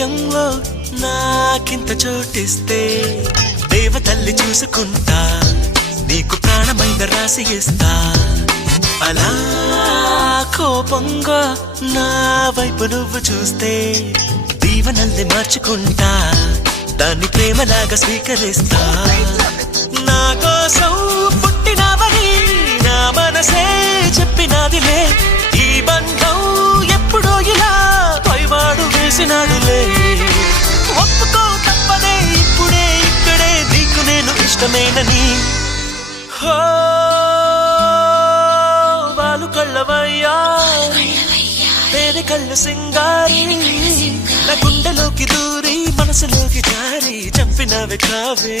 హృదయంలో నాకింత చోటిస్తే దేవతల్లి చూసుకుంటా నీకు ప్రాణమైన రాసి ఇస్తా అలా కోపంగా నా వైపు నువ్వు చూస్తే దీవనల్ని మార్చుకుంటా దాన్ని ప్రేమలాగా స్వీకరిస్తా నా కోసం పుట్టినావని నా మనసే చెప్పినాదిలే ఈ బంధం ఎప్పుడో ఇలా పైవాడు వేసినాడులే ఒప్పుకో తప్పదే ఇప్పుడే ఇక్కడే నీకు నేను ఇష్టమేనని వాలు కళ్ళవయ్యా తేనె కళ్ళు సింగారి నా గుండెలోకి దూరి మనసులోకి జారి చంపినవి కావే